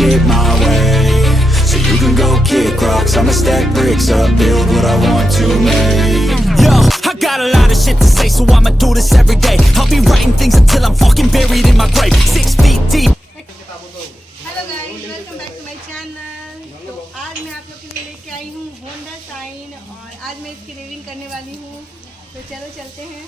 shit my way. So you can go kick rocks, I'ma stack bricks up, build what I want to make. Yo, I got a lot of shit to say, so I'ma do this every day. I'll be writing things until I'm fucking buried in my grave. 6 feet deep. Hello guys, welcome back to my channel. तो आज मैं आप लोग के लिए लेके आई हूँ Honda sign और आज मैं इसकी रिविंग करने वाली हूँ। तो चलो चलते हैं।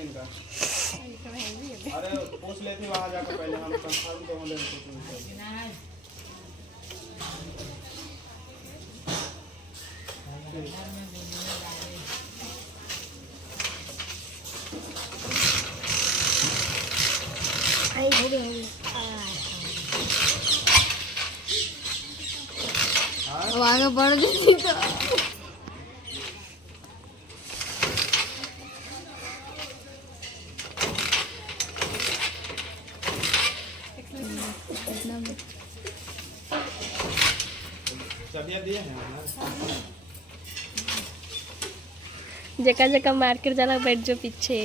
इनका अरे पूछ लेती वहाँ जाकर पहले हम कंफर्म तो होने आगे बढ़ जाती तो जगह जगह मार्केट जाना बैठ जो पीछे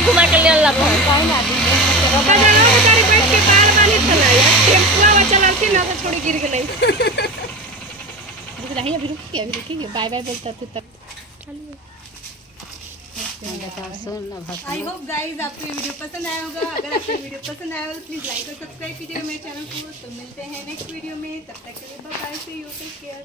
घुमा कर ले छोड़ी गिर गई। अभी रुकिए बाय बाय बोलता थे तब। आई होप गाइज आपको ये वीडियो पसंद आया होगा। अगर आपको वीडियो पसंद आया हो तो प्लीज लाइक और सब्सक्राइब कीजिएगा मेरे चैनल को। तो मिलते हैं नेक्स्ट वीडियो में, तब तक के लिए bye bye, see you, take care.